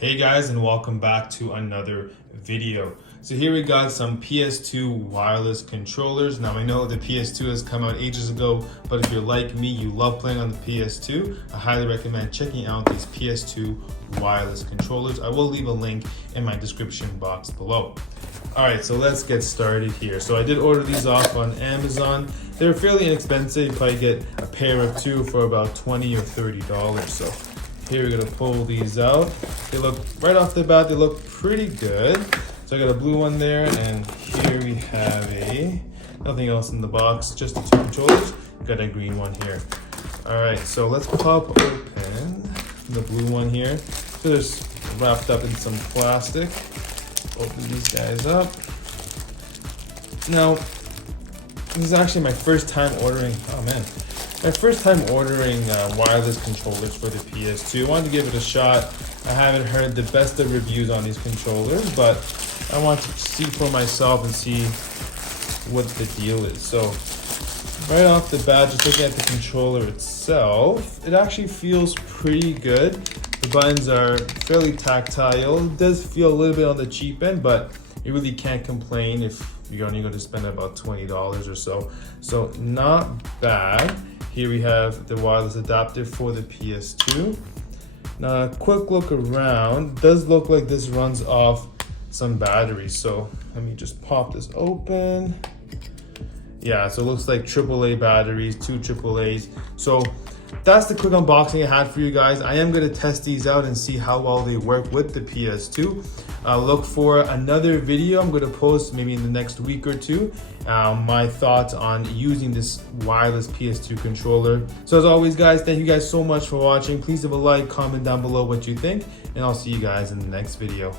Hey guys, and welcome back to another video. So here we got some PS2 wireless controllers. Now I know the PS2 has come out ages ago, but if you're like me, you love playing on the PS2, I highly recommend checking out these PS2 wireless controllers. I will leave a link in my description box below. Alright, so let's get started here. So I did order these off on Amazon. They're fairly inexpensive. You probably get a pair of two for about $20 or $30. So here we're gonna pull these out. They look, right off the bat, they look pretty good. So I got a blue one there, and here we have nothing else in the box, just the two controllers. Got a green one here. All right, so let's pop open the blue one here. So it's wrapped up in some plastic. Open these guys up. Now, this is actually my first time ordering, wireless controllers for the PS2. I wanted to give it a shot. I haven't heard the best of reviews on these controllers, but I want to see for myself and see what the deal is. So right off the bat, just looking at the controller itself, it actually feels pretty good. The buttons are fairly tactile. It does feel a little bit on the cheap end, but you really can't complain if you're only going to spend about $20 or so. So not bad. Here we have the wireless adapter for the PS2. Now a quick look around, it does look like this runs off some batteries. So let me just pop this open. Yeah, so it looks like AAA batteries, two AAAs. So that's the quick unboxing I had for you guys. I am going to test these out and see how well they work with the PS2. Look for another video I'm going to post maybe in the next week or two. My thoughts on using this wireless PS2 controller. So as always guys, thank you guys so much for watching. Please leave a like, comment down below what you think, and I'll see you guys in the next video.